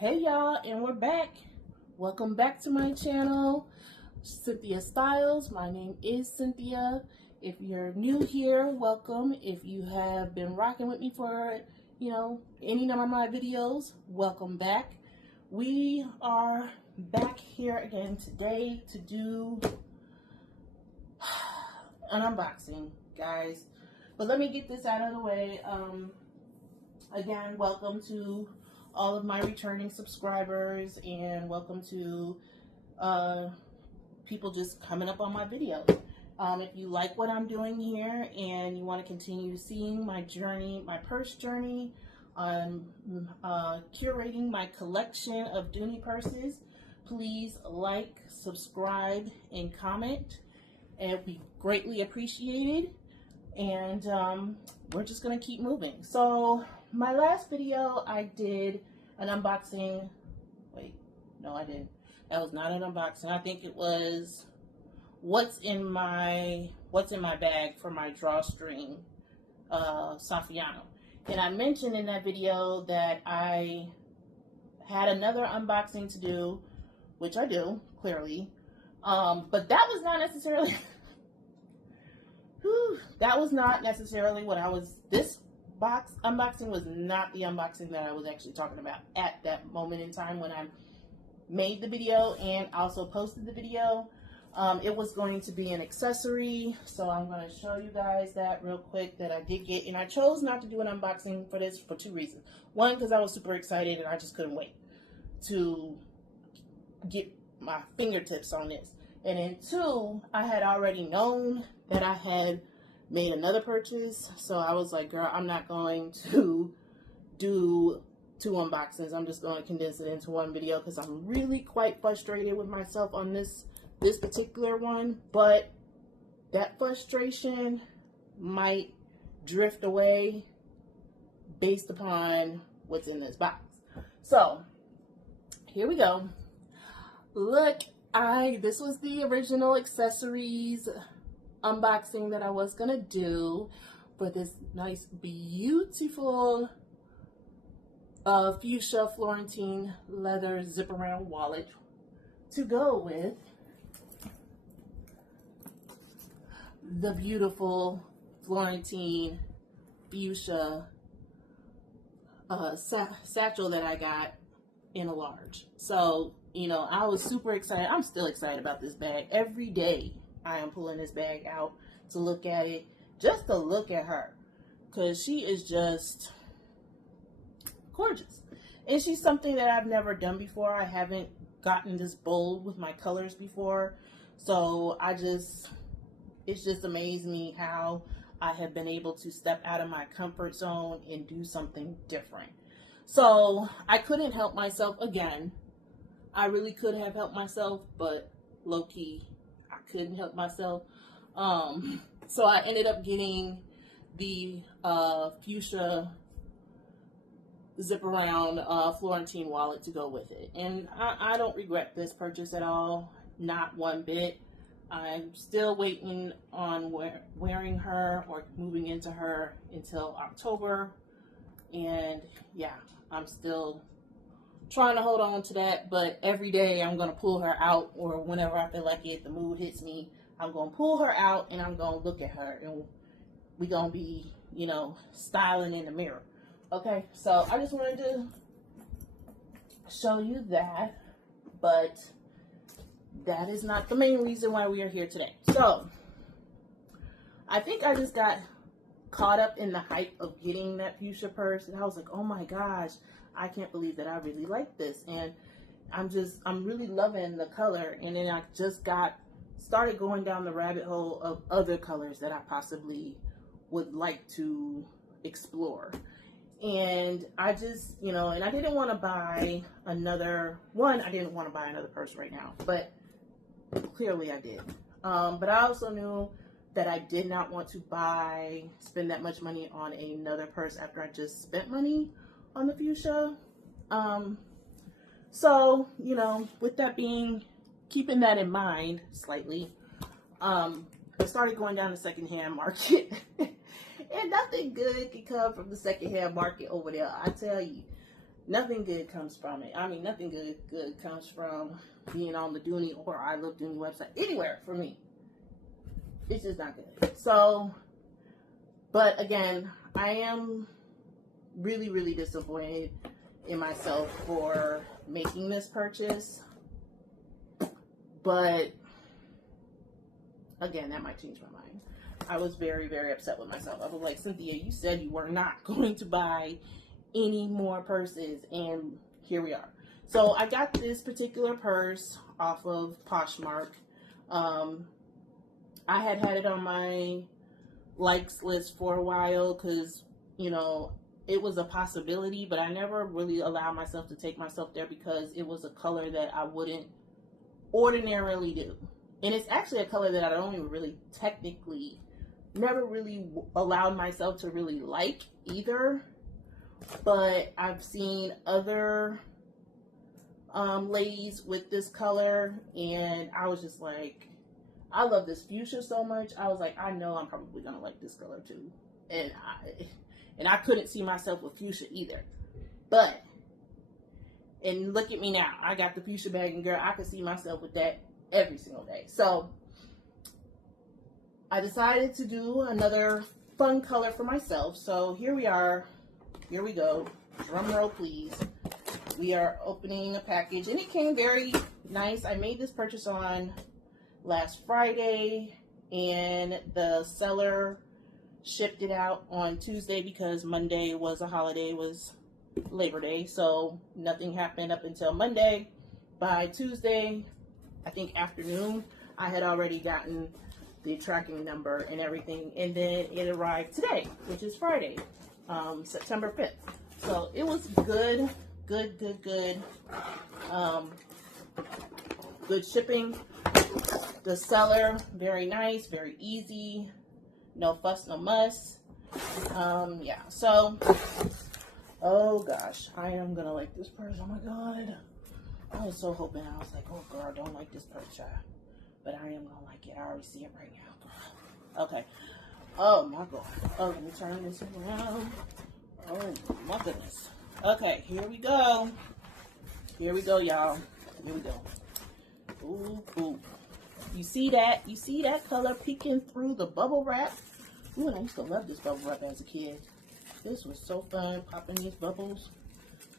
Hey y'all, and we're back. Welcome back to my channel, Cynthia Styles. My name is Cynthia. If you're new here, welcome. If you have been rocking with me for, any number of my videos, welcome back. We are back here again today to do an unboxing, guys. But let me get this out of the way. Again, welcome to all of my returning subscribers, and welcome to people just coming up on my videos. If you like what I'm doing here and you want to continue seeing my journey, my purse journey on curating my collection of Dooney purses, please like, subscribe, and comment. It would be greatly appreciated. And we're just going to keep moving. So my last video, I did an unboxing. Wait, no, I didn't. That was not an unboxing. I think it was what's in my bag for my drawstring Saffiano. And I mentioned in that video that I had another unboxing to do, which I do, clearly. But that was not necessarily that was not necessarily what I was, this box unboxing was not the unboxing that I was actually talking about at that moment in time when I made the video and also posted the video. It was going to be an accessory, so I'm going to show you guys that real quick that I did get. And I chose not to do an unboxing for this for two reasons. One, because I was super excited and I just couldn't wait to get my fingertips on this. And then two, I had already known that I had made another purchase. So I was like, girl, I'm not going to do two unboxings. I'm just going to condense it into one video because I'm really quite frustrated with myself on this particular one. But that frustration might drift away based upon what's in this box. So here we go. Look, this was the original accessories unboxing that I was gonna do for this nice, beautiful fuchsia Florentine leather zip around wallet to go with the beautiful Florentine fuchsia satchel that I got in a large. So, I was super excited. I'm still excited about this bag. Every day I am pulling this bag out to look at it, just to look at her, because she is just gorgeous. And she's something that I've never done before. I haven't gotten this bold with my colors before. So it's just amazed me how I have been able to step out of my comfort zone and do something different. So I couldn't help myself again. I really could have helped myself, but low-key, I couldn't help myself. So I ended up getting the fuchsia zip around Florentine wallet to go with it. And I don't regret this purchase at all, not one bit. I'm still waiting on wearing her or moving into her until October. And yeah, I'm still trying to hold on to that, but every day I'm going to pull her out, or whenever I feel like it, the mood hits me, I'm going to pull her out and I'm going to look at her, and we're going to be, styling in the mirror. Okay, so I just wanted to show you that, but that is not the main reason why we are here today. So I think I just got caught up in the hype of getting that fuchsia purse, and I was like, oh my gosh, I can't believe that I really like this. And I'm really loving the color. And then I just started going down the rabbit hole of other colors that I possibly would like to explore. And I just, and I didn't want to buy another purse right now, but clearly I did. But I also knew that I did not want to spend that much money on another purse after I just spent money on the fuchsia. So, with that keeping that in mind slightly, I started going down the secondhand market. And nothing good can come from the secondhand market over there, I tell you. nothing good comes from it. I mean, nothing good comes from being on the Dooney or I Love Dooney website. Anywhere for me. It's just not good. So, but again, I am really, really disappointed in myself for making this purchase. But again, that might change my mind. I was very, very upset with myself. I was like, Cynthia, you said you were not going to buy any more purses, and here we are. So I got this particular purse off of Poshmark. I had it on my likes list for a while because, you know, it was a possibility, but I never really allowed myself to take myself there because it was a color that I wouldn't ordinarily do. And it's actually a color that I don't even really technically never really allowed myself to really like either. But I've seen other ladies with this color, and I was just like, I love this fuchsia so much. I was like, I know I'm probably gonna like this color too. And I couldn't see myself with fuchsia either. But, and look at me now. I got the fuchsia bag, and girl, I could see myself with that every single day. So I decided to do another fun color for myself. So here we are. Here we go. Drum roll, please. We are opening a package, and it came very nice. I made this purchase on last Friday, and the seller shipped it out on Tuesday because Monday was a holiday, was Labor Day, so nothing happened up until Monday. By Tuesday, I think afternoon, I had already gotten the tracking number and everything, and then it arrived today, which is Friday, September 5th. So it was good shipping. The seller, very nice, very easy, no fuss, no muss. Yeah, so, oh gosh, I am gonna like this purse. Oh my god, I was so hoping. I was like, oh girl, I don't like this purse, child, but I am gonna like it. I already see it right now, girl. Okay, oh my god. Oh, let me turn this around. Oh my goodness. Okay, here we go. Here we go, y'all. Here we go. Ooh, ooh. You see that? You see that color peeking through the bubble wrap? Ooh, and I used to love this bubble wrap as a kid. This was so fun, popping these bubbles.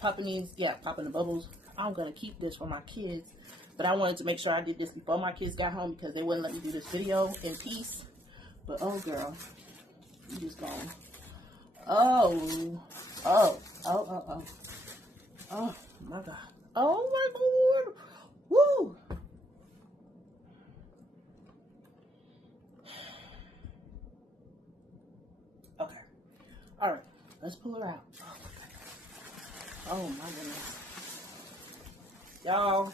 Popping the bubbles. I'm going to keep this for my kids. But I wanted to make sure I did this before my kids got home because they wouldn't let me do this video in peace. But, oh, girl. You just gone. Oh, my God. Oh, my Lord. Woo. Okay. All right. Let's pull her out. Oh, my goodness. Y'all.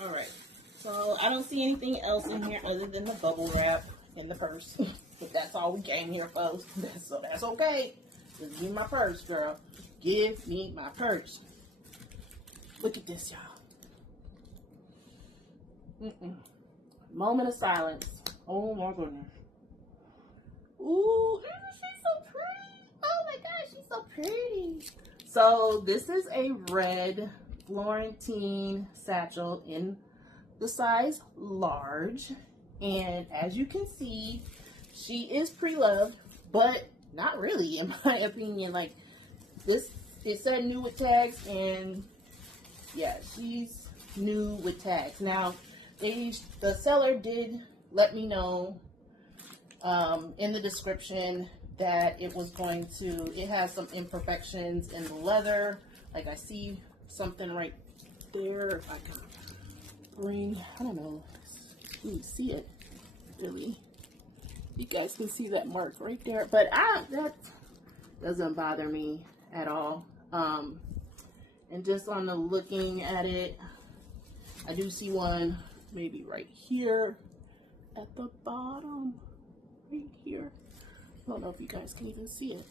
All right. So, I don't see anything else in here other than the bubble wrap in the purse. But that's all we came here for. So, that's okay. Just give me my purse, girl. Give me my purse. Look at this, y'all. Moment of silence. Oh, my goodness. Ooh, she's so pretty. Oh, my gosh, she's so pretty. So, this is a red Florentine satchel in the size large, and as you can see, she is pre-loved, but not really, in my opinion. Like this, it said new with tags, and yeah, she's new with tags. Now, the seller did let me know in the description that it has some imperfections in the leather. Like I see something right there. If I can I don't know, you can see it, really. You guys can see that mark right there, but that doesn't bother me at all. And just on the looking at it, I do see one maybe right here at the bottom, right here. I don't know if you guys can even see it.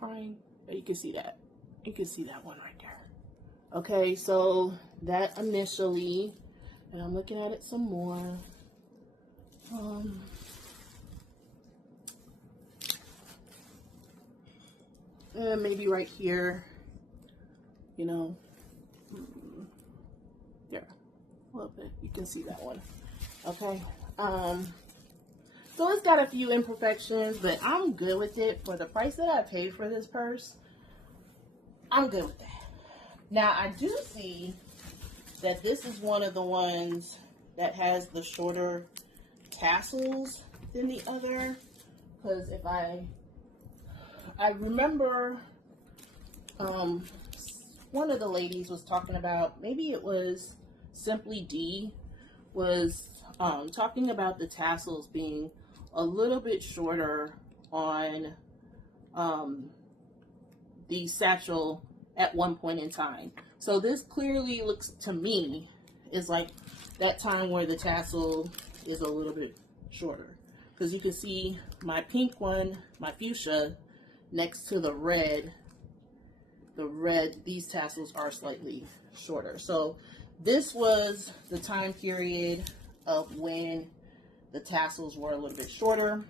But you can see that. You can see that one right there. Okay, so that initially, and I'm looking at it some more. And maybe right here, you know, there, a little bit. You can see that one. Okay. So it's got a few imperfections, but I'm good with it. For the price that I paid for this purse, I'm good with that. Now, I do see that this is one of the ones that has the shorter tassels than the other. Because if I remember, one of the ladies was talking about, maybe it was Simply D, was talking about the tassels being a little bit shorter on the satchel at one point in time. So this clearly looks to me is like that time where the tassel is a little bit shorter, because you can see my pink one, my fuchsia, next to the red, these tassels are slightly shorter. So this was the time period of when the tassels were a little bit shorter.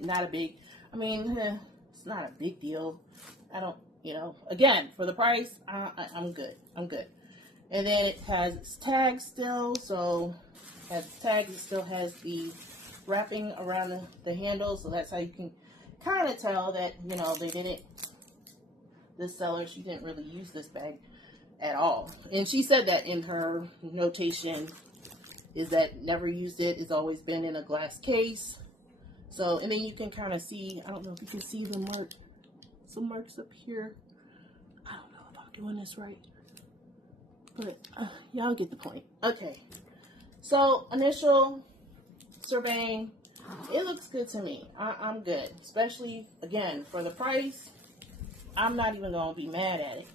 Not a big, I mean, it's not a big deal. I don't, you know, again, for the price, I'm good. I'm good. And then it has its tag still. So it has its tag. It still has the wrapping around the handle. So that's how you can kind of tell that, you know, they didn't, this seller, she didn't really use this bag at all. And she said that in her notation, is that never used it. It's always been in a glass case. So, and then you can kind of see, I don't know if you can see the mark, some marks up here. I don't know if I'm doing this right, but y'all get the point. Okay, so initial surveying, it looks good to me. I'm good, especially again for the price. I'm not even gonna be mad at it.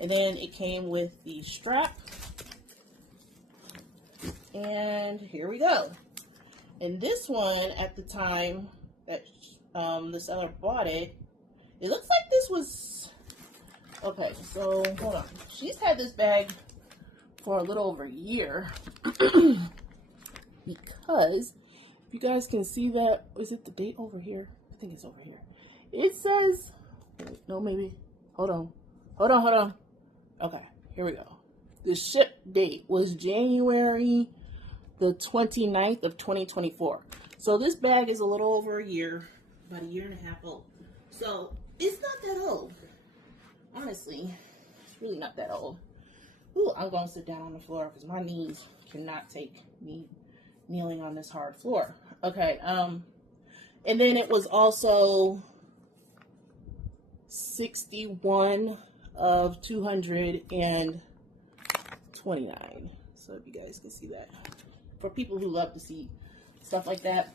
And then it came with the strap, and here we go. And this one, at the time that the seller bought it, it looks like this was, okay, so hold on. She's had this bag for a little over a year because, if you guys can see that, is it the date over here? I think it's over here. It says, wait, no, maybe, hold on. Okay, here we go. The ship date was January the 29th of 2024. So this bag is a little over a year, about a year and a half old. So it's not that old. Honestly, it's really not that old. Ooh, I'm going to sit down on the floor because my knees cannot take me kneeling on this hard floor. Okay, and then it was also 61 of 229. So if you guys can see that. For people who love to see stuff like that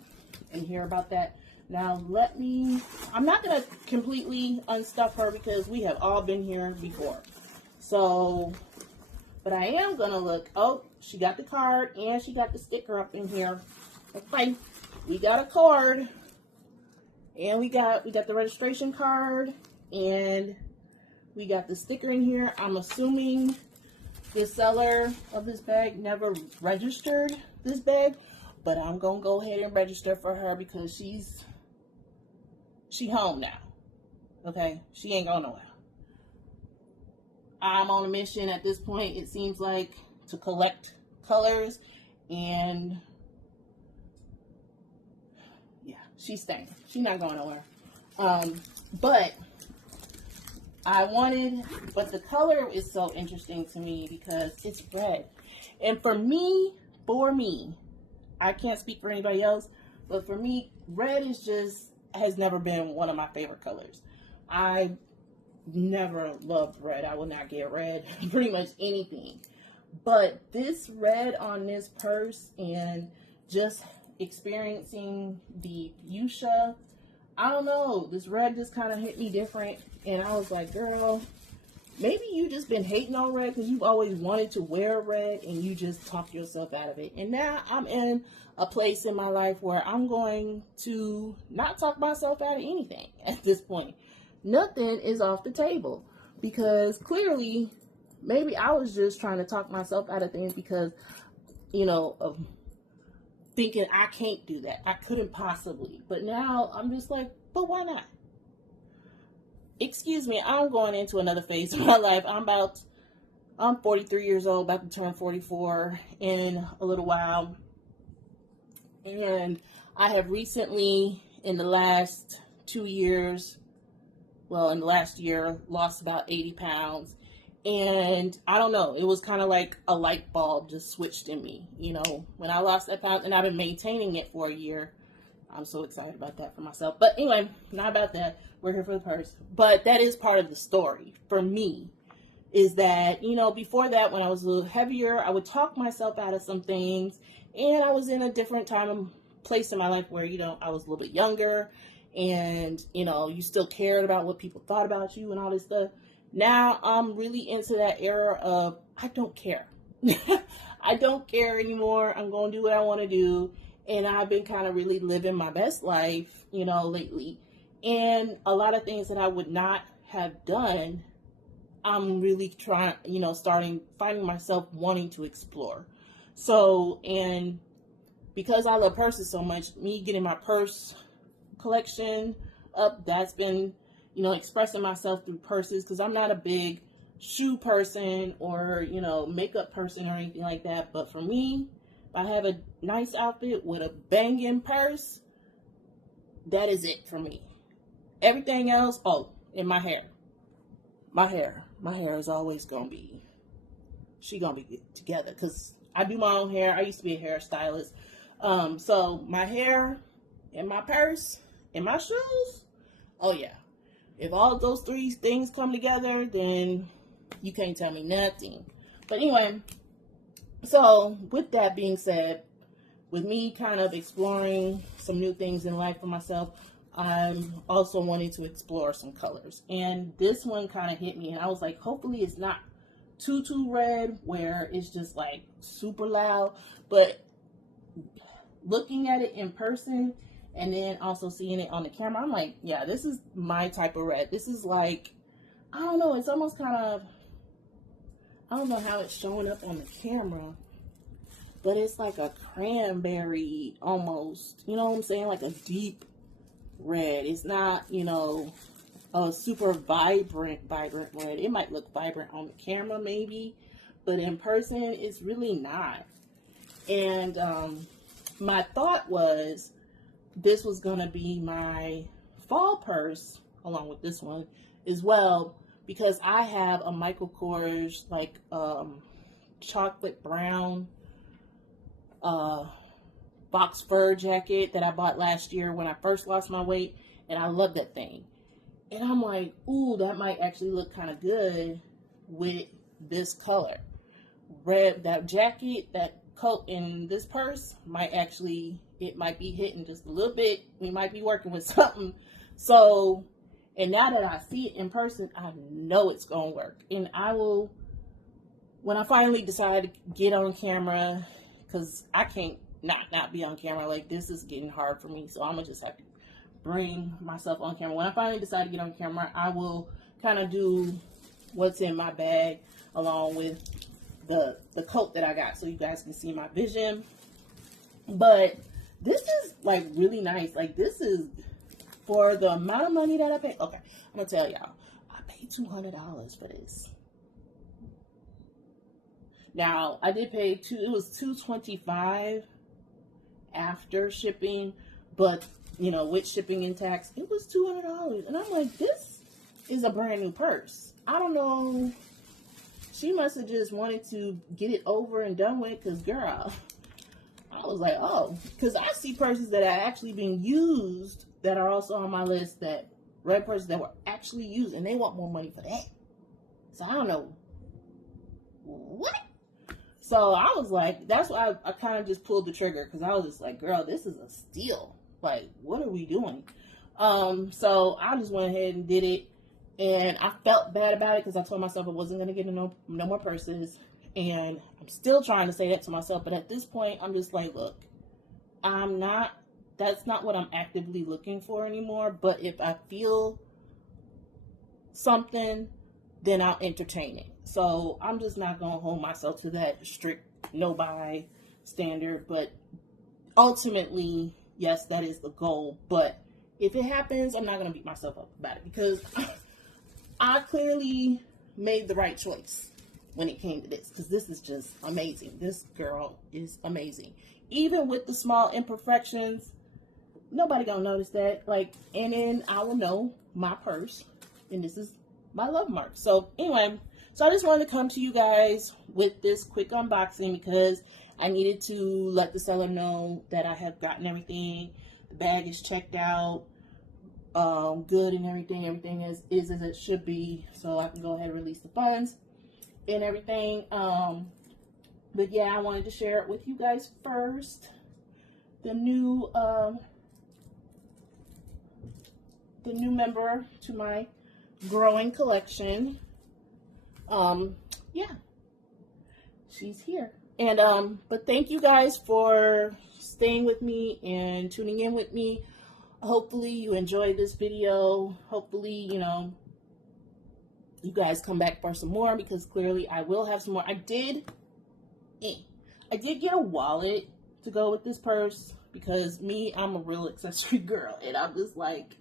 and hear about that. Now I'm not going to completely unstuff her because we have all been here before. So, but I am going to look. Oh, she got the card and she got the sticker up in here. Okay, we got a card and we got the registration card and we got the sticker in here. I'm assuming the seller of this bag never registered this bag, but I'm gonna go ahead and register for her because she home now. Okay, she ain't going nowhere. I'm on a mission at this point, it seems like, to collect colors, and yeah, she's staying. She's not going nowhere. But the color is so interesting to me because it's red. And for me, I can't speak for anybody else, but for me, red has never been one of my favorite colors. I never loved red. I will not get red, pretty much anything. But this red on this purse and just experiencing the fuchsia, I don't know, this red just kind of hit me different. And I was like, girl, maybe you just been hating on red because you've always wanted to wear red and you just talked yourself out of it. And now I'm in a place in my life where I'm going to not talk myself out of anything at this point. Nothing is off the table because clearly maybe I was just trying to talk myself out of things because, you know, of thinking I can't do that. I couldn't possibly. But now I'm just like, but why not? excuse me, I'm going into another phase of my life. I'm 43 years old, about to turn 44 in a little while. And I have recently, in the last 2 years, well, in the last year, lost about 80 pounds. And I don't know, it was kind of like a light bulb just switched in me. You know, when I lost that pound, and I've been maintaining it for a year. I'm so excited about that for myself. But anyway, not about that. We're here for the purse. But that is part of the story for me, is that, you know, before that, when I was a little heavier, I would talk myself out of some things. And I was in a different time and place in my life where, you know, I was a little bit younger. And, you know, you still cared about what people thought about you and all this stuff. Now I'm really into that era of, I don't care. I don't care anymore. I'm going to do what I want to do. And I've been kind of really living my best life, you know, lately. And a lot of things that I would not have done, I'm really trying, you know, finding myself wanting to explore. So, and because I love purses so much, me getting my purse collection up, that's been, you know, expressing myself through purses, because I'm not a big shoe person or, you know, makeup person or anything like that. But for me, if I have a nice outfit with a banging purse, that is it for me. Everything else, oh, and my hair. My hair is always going to be, she going to be together, because I do my own hair. I used to be a hairstylist. So my hair and my purse and my shoes, oh yeah. If all of those three things come together, then you can't tell me nothing. But anyway, so with that being said, with me kind of exploring some new things in life for myself, I'm also wanting to explore some colors. And this one kind of hit me, and I was like, hopefully it's not too red where it's just like super loud. But looking at it in person and then also seeing it on the camera, I'm like, yeah, this is my type of red. This is like, I don't know, it's almost kind of, I don't know how it's showing up on the camera, but it's like a cranberry almost, you know what I'm saying? Like a deep red. It's not, you know, a super vibrant red. It might look vibrant on the camera maybe, but in person, it's really not. And my thought was, this was going to be my fall purse, along with this one as well, because I have a Michael Kors, like, chocolate brown box fur jacket that I bought last year when I first lost my weight, and I love that thing. And I'm like, ooh, that might actually look kind of good with this color. Red, that jacket, that coat, and this purse might actually, it might be hitting just a little bit. We might be working with something. So, and now that I see it in person, I know it's going to work. And I will, when I finally decide to get on camera, because I can't not be on camera, like this is getting hard for me. So I'm going to just have to bring myself on camera. When I finally decide to get on camera, I will kind of do what's in my bag along with the coat that I got, so you guys can see my vision. But this is like really nice. Like, this is for the amount of money that I paid. Okay, I'm gonna tell y'all, I paid $200 for this. Now I did pay it was $225 after shipping, but you know, with shipping and tax, it was $200. And I'm like, this is a brand new purse. I don't know. She must have just wanted to get it over and done with, because girl, I was like, oh, because I see purses that are actually being used that are also on my list, that red purses that were actually used, and they want more money for that. So I don't know what. So I was like, that's why I kind of just pulled the trigger, because I was just like, girl, this is a steal. Like, what are we doing? So I just went ahead and did it. And I felt bad about it, because I told myself I wasn't going to get no more purses. And I'm still trying to say that to myself. But at this point, I'm just like, look, that's not what I'm actively looking for anymore. But if I feel something, then I'll entertain it. So I'm just not going to hold myself to that strict no-buy standard. But ultimately, yes, that is the goal. But if it happens, I'm not going to beat myself up about it, because I clearly made the right choice when it came to this, because this is just amazing. This girl is amazing. Even with the small imperfections, nobody gonna notice that. Like, and then I will know my purse, and this is my love mark. So anyway, so I just wanted to come to you guys with this quick unboxing because I needed to let the seller know that I have gotten everything. The bag is checked out, good, and everything is as it should be, so I can go ahead and release the funds and everything. But yeah, I wanted to share it with you guys first. The new member to my growing collection. Yeah, she's here. And but thank you guys for staying with me and tuning in with me. Hopefully you enjoyed this video. Hopefully, you know, you guys come back for some more, because clearly I will have some more. I did get a wallet to go with this purse, because I'm a real accessory girl, and I'm just like,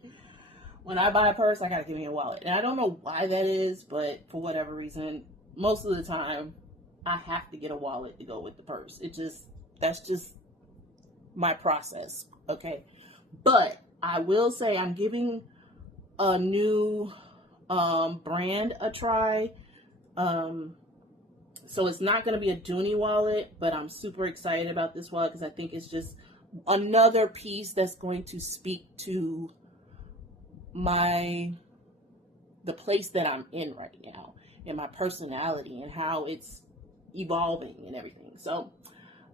when I buy a purse, I gotta give me a wallet. And I don't know why that is, but for whatever reason, most of the time, I have to get a wallet to go with the purse. That's just my process, okay? But I will say I'm giving a new brand a try. So it's not going to be a Dooney wallet, but I'm super excited about this wallet because I think it's just another piece that's going to speak to the place that I'm in right now, and my personality, and how it's evolving and everything. So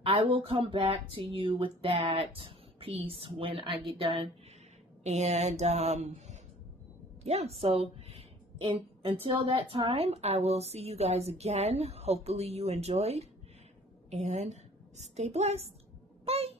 I will come back to you with that piece when I get done. And yeah, so until that time, I will see you guys again. Hopefully you enjoyed, and stay blessed. Bye.